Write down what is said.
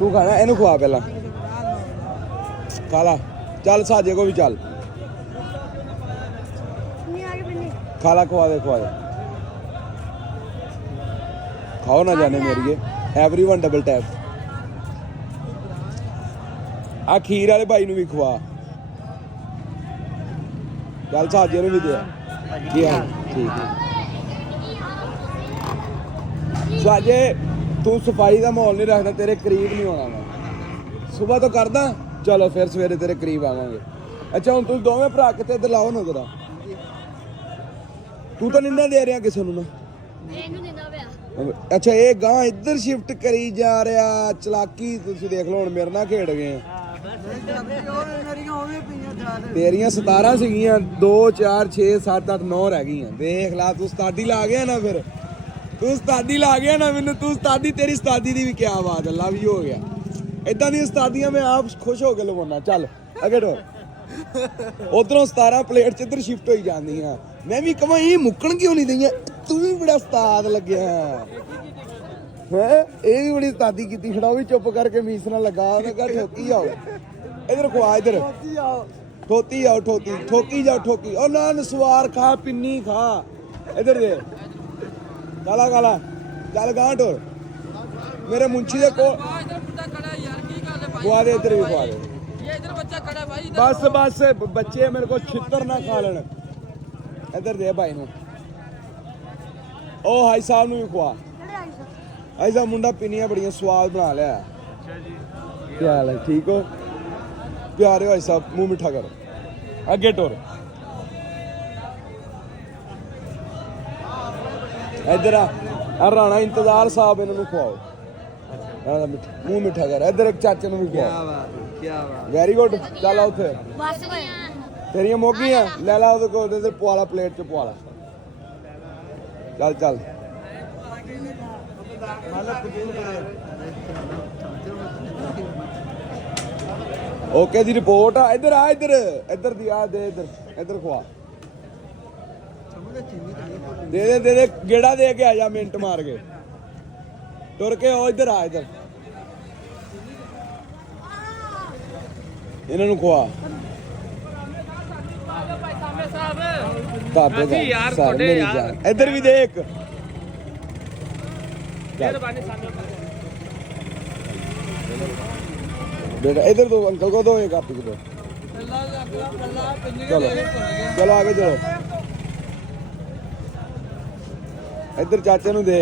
तू खाना इनू खवा पहला खा ला चल साजे को भी चल खा ला खवा दे खाओ ना जाने मेरी एवरीवन डबल टैप आ खीर वाले भाई भी खवा चल साजे भी दे ठीक है साजे तू सफाई का माहौल नहीं रखता तेरे करीब नहीं होना मैं सुबह तो करदा चलो फिर सवेरे तेरे करीब आवांगे अच्छा हूँ तुम दोवें भरा कितने इधर लाओ ना जरा तू तो निंदा दे रहा किसी ना अच्छा ये गां इधर शिफ्ट करी जा रहा चलाकी तुम देख लो हुण मेरे नाल खेड गए तेरियां 17 सीगियां 2 4 6 7 8 9 रह गई देख ला तू उस्तादी ला गया ना फिर तू उस्तादी ला गया ना मैनू तू उस्तादी तेरी उस्तादी दी भी क्या बात है लव यू हो गया इदां दी उस्तादियां मैं आप खुश हो के लवाना चल अगे डोर उधरों 17 प्लेट च इधर शिफ्ट होई जांदियां मैं भी कहां ये मुक्कण क्यों नहीं दईयां तू भी बड़ा उस्ताद लगया है ये भी बड़ी उस्तादी की खड़ा भी चुप करके मीस ना लगा ठोकी आओ इधर खुआ इधर ठोती आओ ठोकी जाओ ठोकी और ना नसवार खा पिन्नी खा इधर दे काला काला चल गांठ मेरे मुंशी दे को खुआ दे इधर भी खुआ दे बस बस बच्चे मेरे को छितर ना खा लेन इधर दे भाई नू ओ हाई साहब नू भी खुआ हाई साहब मुंडा पिनिया बड़ियां स्वाद बना लिया क्या हाल है ठीक हो प्यारे भाई साहब मुंह मिठा करो अगे टोर इधर आ राणा इंतजार साहब इन्होंने खुआओ मुंह मिठा कर इधर एक चाचे भी खुआओ वेरी गुड चल आओ थे तेरिया मोगियां ले ला को इधर पुआला प्लेट च पुआला चल चल ओके दी रिपोर्ट आ इधर इधर दी आ दे इधर खुआ दे गेड़ा दे के आ जा मिनट मार के टुर के ओ इधर आ इधर इन्हों खुआ इधर भी देख बेटा इधर दो अंकल को दो एक आप को दो चलो चलो आगे चलो इधर चाचे नू दे